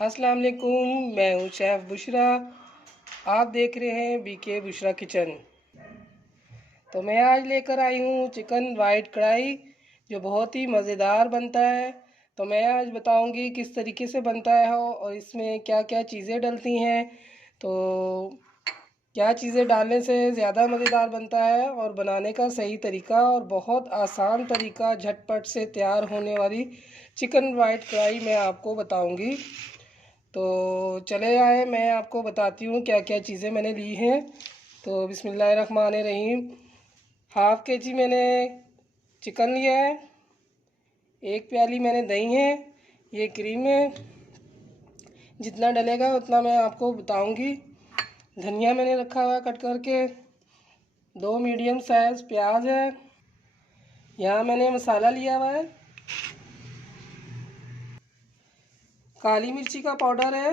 अस्सलाम वालेकुम, मैं हूँ शेफ़ बुशरा। आप देख रहे हैं बीके बुशरा किचन। तो मैं आज लेकर आई हूँ चिकन वाइट कढ़ाई, जो बहुत ही मज़ेदार बनता है। तो मैं आज बताऊँगी किस तरीके से बनता है और इसमें क्या क्या चीज़ें डलती हैं। तो क्या चीज़ें डालने से ज़्यादा मज़ेदार बनता है और बनाने का सही तरीका और बहुत आसान तरीका, झटपट से तैयार होने वाली चिकन वाइट कढ़ाई मैं आपको बताऊँगी। तो चले आए, मैं आपको बताती हूँ क्या क्या चीज़ें मैंने ली हैं। तो बिस्मिल्लाहिर्रहमानिर्रहीम। हाफ़ केजी मैंने चिकन लिया है, 1 प्याली मैंने दही है, ये क्रीम है। जितना डलेगा उतना मैं आपको बताऊँगी। धनिया मैंने रखा हुआ है कट करके, 2 मीडियम साइज़ प्याज है। यहाँ मैंने मसाला लिया हुआ है, काली मिर्ची का पाउडर है,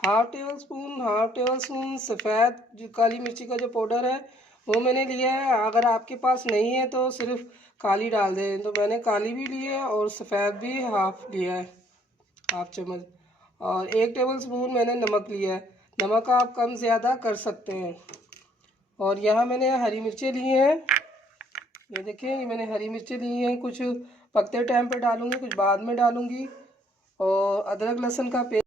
हाफ़ टेबल स्पून सफ़ेद जो काली मिर्ची का जो पाउडर है वो मैंने लिया है। अगर आपके पास नहीं है तो सिर्फ काली डाल दें। तो मैंने काली भी ली है और सफ़ेद भी हाफ़ लिया है, हाफ़ चम्मच। और 1 टेबल स्पून मैंने नमक लिया है। नमक आप कम ज़्यादा कर सकते हैं। और यहाँ मैंने हरी मिर्चें ली हैं, ये देखिए, ये मैंने हरी मिर्चें ली हैं। कुछ पकते टाइम पे डालूँगी, कुछ बाद में डालूँगी। और अदरक लहसुन का पेस्ट,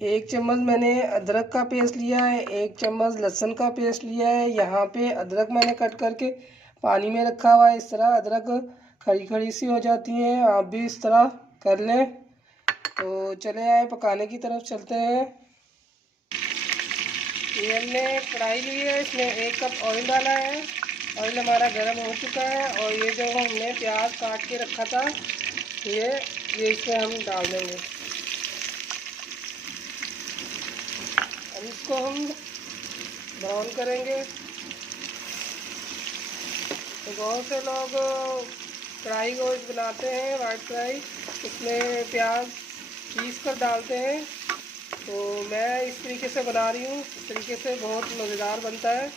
1 चम्मच मैंने अदरक का पेस्ट लिया है, 1 चम्मच लहसुन का पेस्ट लिया है। यहाँ पे अदरक मैंने कट करके पानी में रखा हुआ है। इस तरह अदरक खड़ी खड़ी सी हो जाती हैं, आप भी इस तरह कर लें। तो चले आए, पकाने की तरफ चलते हैं। ये हमने कढ़ाई ली है, इसमें 1 कप ऑयल डाला है। ऑयल हमारा गर्म हो चुका है और ये जो हमने प्याज काट के रखा था ये इसमें हम डाल देंगे। अब इसको हम ब्राउन करेंगे। तो बहुत से लोग कढ़ाई गोश्त बनाते हैं, वाइट कढ़ाई, इसमें प्याज पीस कर डालते हैं। तो मैं इस तरीके से बना रही हूँ, इस तरीके से बहुत मज़ेदार बनता है।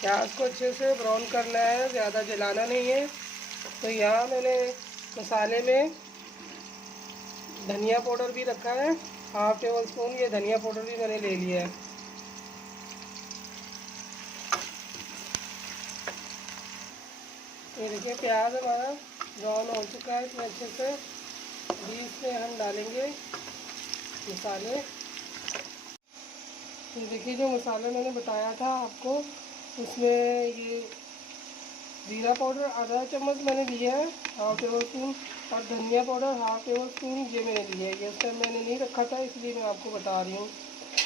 प्याज को अच्छे से ब्राउन करना है, ज़्यादा जलाना नहीं है। तो यहाँ मैंने मसाले में धनिया पाउडर भी रखा है, हाफ़ टेबल स्पून। ये धनिया पाउडर भी मैंने ले लिया है। ये देखिए, प्याज हमारा ब्राउन हो चुका है, इसमें अच्छे से बीच में हम डालेंगे मसाले। ये देखिए, जो मसाले मैंने बताया था आपको, उसमें ये जीरा पाउडर आधा चम्मच मैंने लिया है, हाफ़ टेबल स्पून। और धनिया पाउडर हाफ़ टेबल स्पून ये मैंने लिया है। ये उस टाइम मैंने नहीं रखा था, इसलिए मैं आपको बता रही हूँ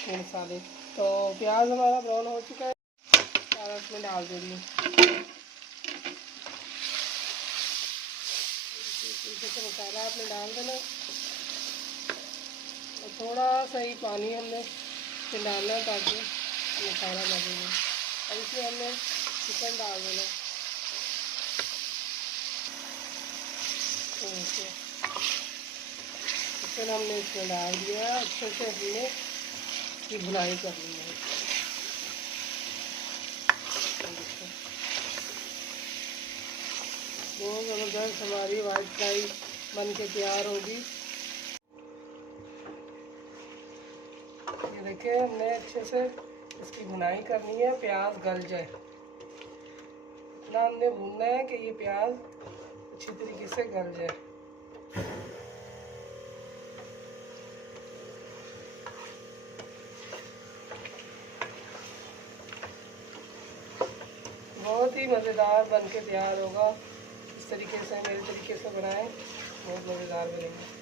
ये मसाले। तो प्याज हमारा ब्राउन हो चुका है, सारा इसमें डाल दे रही हूँ। इसे तो मसाला आपने डाल देना और थोड़ा सा ही पानी हमने इसमें डालना है ताकि मसाला लगेगा। अब इसमें हमने चिकन डाल देना। चिकन हमने इसमें डाल दिया, अच्छे से हमने इसकी भुनाई करनी है। बहुत ज़बरदस्त हमारी वाइट फ्राई बन के तैयार होगी। ये देखिए, हमने अच्छे से इसकी भुनाई करनी है, प्याज गल जाए इतना हमने भूनना है कि ये प्याज अच्छी तरीके से गल जाए। बहुत ही मज़ेदार बन के तैयार होगा। इस तरीके से, मेरे तरीके से बनाएं, बहुत मज़ेदार बनेगा।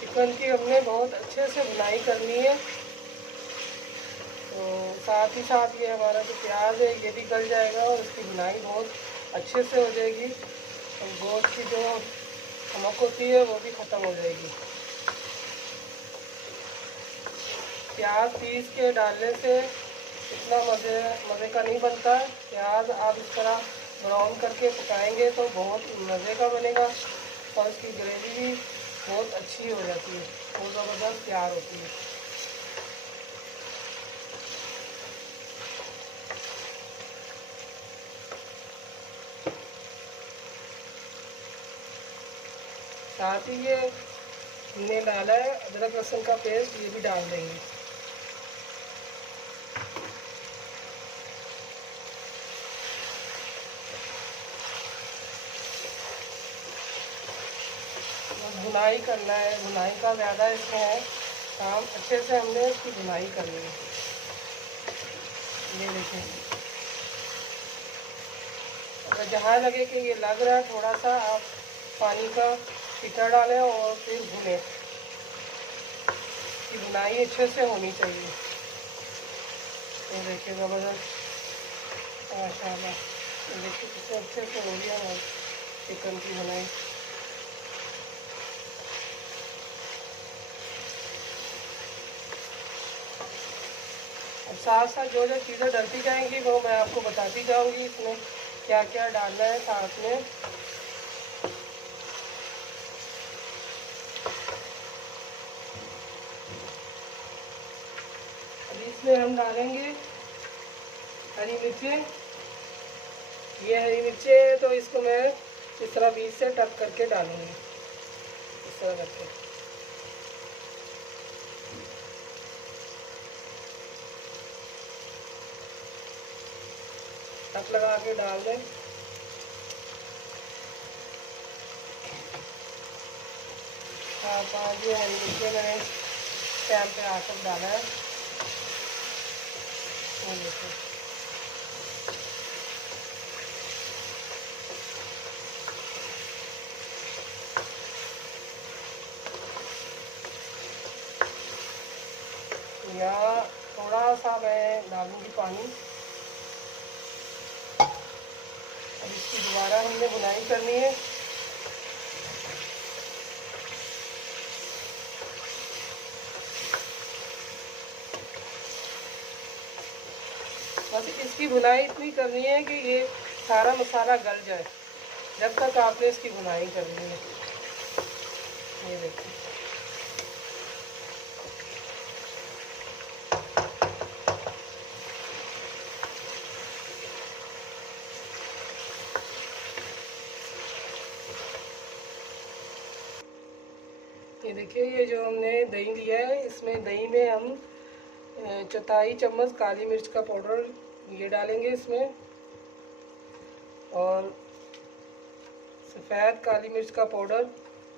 चिकन की हमने बहुत अच्छे से भुनाई करनी है। तो साथ ही साथ ये हमारा जो प्याज है ये भी गल जाएगा और इसकी भुनाई बहुत अच्छे से हो जाएगी और गोश्त की जो नमक होती है वो भी ख़त्म हो जाएगी। प्याज पीस के डालने से इतना मज़े का नहीं बनता है। प्याज आप इस तरह ब्राउन करके पकाएंगे तो बहुत मज़े का बनेगा और इसकी ग्रेवी भी बहुत अच्छी हो जाती है, बहुत ज़बरदस्त तैयार होती है। साथ ही ये हमने डाला है अदरक लहसुन का पेस्ट, ये भी डाल देंगे। भुनाई करना है, भुनाई का ज़्यादा इसमें है काम, अच्छे से हमने इसकी भुनाई करनी है। ये देखें, अगर जहाँ लगे कि ये लग रहा है थोड़ा सा, आप पानी का छींटा डालें और फिर भुनें। इसकी भुनाई अच्छे से होनी चाहिए। ये देखिए ज़बरदस्त, माशाल्लाह, ये देखिए कितने अच्छे से हो गया है चिकन की भुनाई। और साथ साथ जो जो चीज़ें डलती जाएंगी वो मैं आपको बताती जाऊंगी इसमें क्या क्या डालना है साथ में। अभी इसमें हम डालेंगे हरी मिर्चें। ये हरी मिर्चें हैं तो इसको मैं इस तरह बीच से टक करके डालूंगी, इस तरह करके। टक लगा के डाल दें। हाँ, 5 ये हरी मिर्चें मैंने पैन पे आकर डाला है। वो देखो, यहाँ थोड़ा सा मैं डालूंगी पानी। अब इसकी दोबारा हमने बुनाई करनी है। बस इसकी भुनाई इतनी करनी है कि ये सारा मसाला गल जाए, जब तक आपने इसकी भुनाई करनी है। ये देखिए, ये देखिए, ये जो हमने दही लिया है, इसमें दही में हम 4 चम्मच काली मिर्च का पाउडर ये डालेंगे इसमें, और सफ़ेद काली मिर्च का पाउडर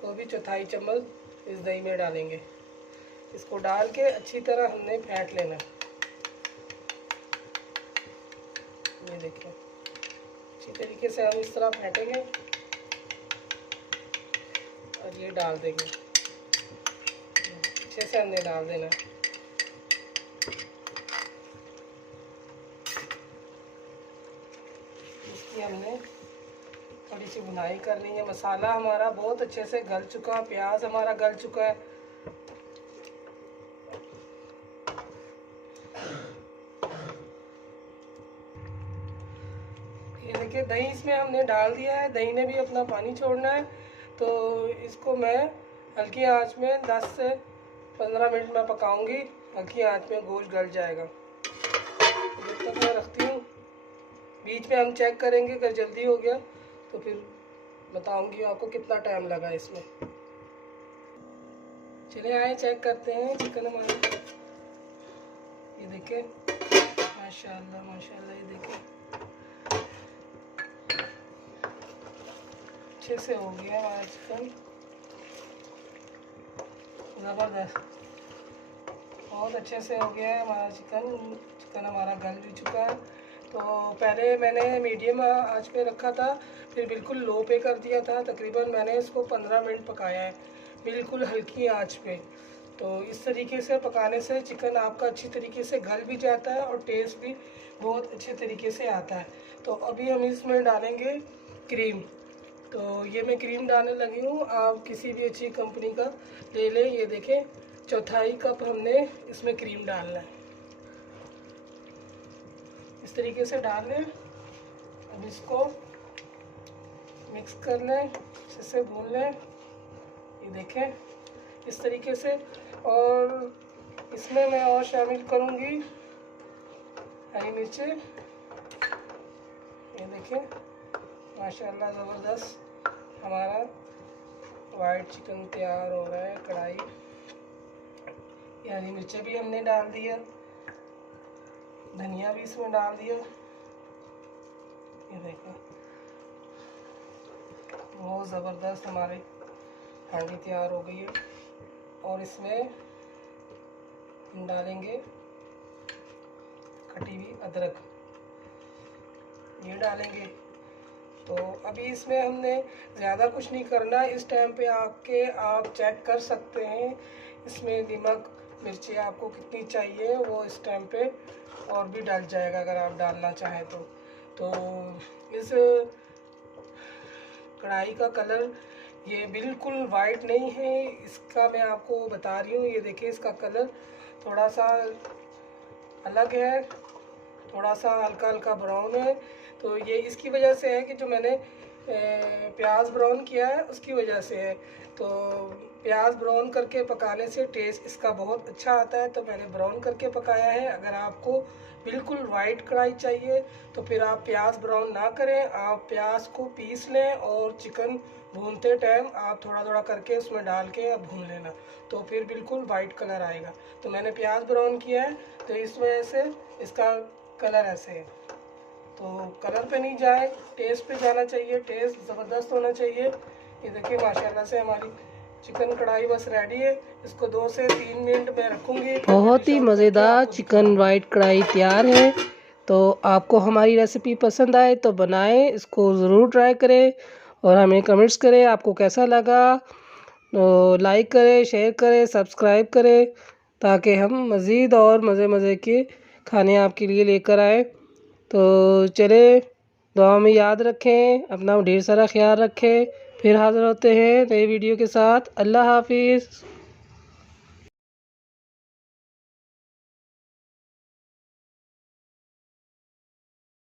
वो भी 4 चम्मच इस दही में डालेंगे। इसको डाल के अच्छी तरह हमने फेंट लेना। ये देखिए, अच्छी तरीके से हम इस तरह फेंटेंगे और ये डाल देंगे। अच्छे से हमने डाल देना। इसकी हमने थोड़ी सी भुनाई करनी है। मसाला हमारा बहुत अच्छे से गल चुका, प्याज हमारा गल चुका है। ये देखिए, दही इसमें हमने डाल दिया है, दही ने भी अपना पानी छोड़ना है। तो इसको मैं हल्की आंच में 10 से 15 मिनट में पकाऊंगी। हल्की आंच में गोश्त गल जाएगा। जब तक मैं रखती हूँ, बीच में हम चेक करेंगे, अगर जल्दी हो गया तो फिर बताऊंगी आपको कितना टाइम लगा इसमें। चले आए चेक करते हैं चिकन हमारा। ये देखें, माशाल्लाह माशाल्लाह, ये देखें अच्छे से हो गया हमारा चिकन, ज़बरदस्त, बहुत अच्छे से हो गया है हमारा चिकन। चिकन हमारा गल भी चुका है। तो पहले मैंने मीडियम आंच पे रखा था, फिर बिल्कुल लो पे कर दिया था। तकरीबन मैंने इसको 15 मिनट पकाया है, बिल्कुल हल्की आंच पे। तो इस तरीके से पकाने से चिकन आपका अच्छी तरीके से गल भी जाता है और टेस्ट भी बहुत अच्छे तरीके से आता है। तो अभी हम इसमें डालेंगे क्रीम। तो ये मैं क्रीम डालने लगी हूँ, आप किसी भी अच्छी कंपनी का ले लें। ये देखें, 1/4 कप हमने इसमें क्रीम डालना है। इस तरीके से डाल लें। अब इसको मिक्स कर लें, अच्छे से भून लें। ये देखें इस तरीके से। और इसमें मैं और शामिल करूँगी हरी मिर्चें। ये देखें माशाल्लाह ज़बरदस्त हमारा वाइट चिकन तैयार हो रहा है। कढ़ाई, हरी मिर्चें भी हमने डाल दिया, धनिया भी इसमें डाल दिया। ये देखें बहुत ज़बरदस्त हमारी हांडी तैयार हो गई है। और इसमें हम डालेंगे कटी हुई अदरक, ये डालेंगे। तो अभी इसमें हमने ज़्यादा कुछ नहीं करना। इस टाइम पे आप चेक कर सकते हैं इसमें नमक मिर्ची आपको कितनी चाहिए, वो इस टाइम पे और भी डल जाएगा अगर आप डालना चाहें तो इस कढ़ाई का कलर ये बिल्कुल वाइट नहीं है, इसका मैं आपको बता रही हूँ। ये देखिए इसका कलर थोड़ा सा अलग है, थोड़ा सा हल्का हल्का ब्राउन है। तो ये इसकी वजह से है कि जो मैंने प्याज ब्राउन किया है उसकी वजह से है। तो प्याज ब्राउन करके पकाने से टेस्ट इसका बहुत अच्छा आता है, तो मैंने ब्राउन करके पकाया है। अगर आपको बिल्कुल वाइट कढ़ाई चाहिए तो फिर आप प्याज ब्राउन ना करें, आप प्याज को पीस लें और चिकन भूनते टाइम आप थोड़ा थोड़ा करके उसमें डाल के भून लेना, तो फिर बिल्कुल वाइट कलर आएगा। तो मैंने प्याज ब्राउन किया है तो इस वजह से इसका कलर ऐसे है। तो कलर पे नहीं जाए, टेस्ट पे जाना चाहिए, टेस्ट ज़बरदस्त होना चाहिए। ये देखिए माशाल्लाह से हमारी चिकन कढ़ाई बस रेडी है। इसको 2 से 3 मिनट में रखूँगी। बहुत ही मज़ेदार चिकन वाइट कढ़ाई तैयार है। तो आपको हमारी रेसिपी पसंद आए तो बनाएं, इसको ज़रूर ट्राई करें और हमें कमेंट्स करें आपको कैसा लगा। तो लाइक करें, शेयर करें, सब्सक्राइब करें ताकि हम मज़ीद और मज़े के खाने आपके लिए लेकर आए। तो चले, दुआ में याद रखें, अपना ढेर सारा ख्याल रखें। फिर हाज़िर होते हैं नई वीडियो के साथ। अल्लाह हाफिज़।